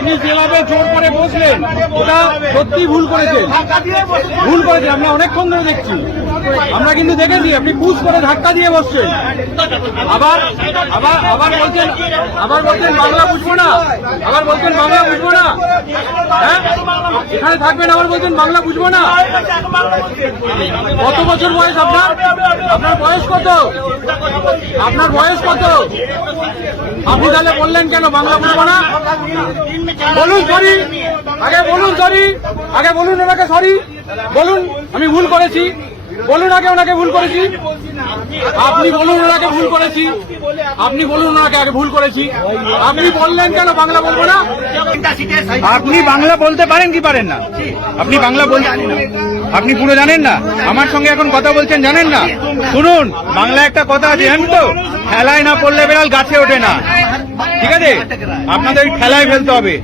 আপনি ক্লাবে জোর করে বসলেন, ওটা সত্যি ভুল করেছেন, ভুল করেছেন। আমরা অনেকক্ষণ ধরে দেখছি, আমরা কিন্তু দেখেছি আপনি পুশ করে ধাক্কা দিয়ে বসছেন। আবার আবার আবার বলছেন বাংলা বুঝবো না, আবার বলছেন বাংলা বুঝবো না। হ্যাঁ, এখানে থাকবেন, আবার বলছেন বাংলা বুঝবো না। কত বছর বয়স আপনার? আপনার বয়স কত? আপনার বয়স কত? আপনি তাহলে বললেন কেন বাংলা বুঝবো না? বলুন সরি, আগে বলুন সরি, আগে বলুন ওনাকে সরি বলুন, আমি ভুল করেছি বলুন, আগে ওনাকে ভুল করেছি। আপনি বলুন ওনাকে ভুল করেছি, আপনি বলুন ওনাকে আগে ভুল করেছি। আপনি বললেন কেন বাংলা বলবো না? আপনি বাংলা বলতে পারেন কি পারেন না? আপনি বাংলা বলতে, আপনি পুরো জানেন না? আমার সঙ্গে এখন কথা বলছেন জানেন না? শুনুন, বাংলা একটা কথা আছে জানেন তো, খেলায় না পড়লে বেড়াল গাছে ওঠে না। ঠিক আছে, আপনাদের খেলায় ফেলতে হবে।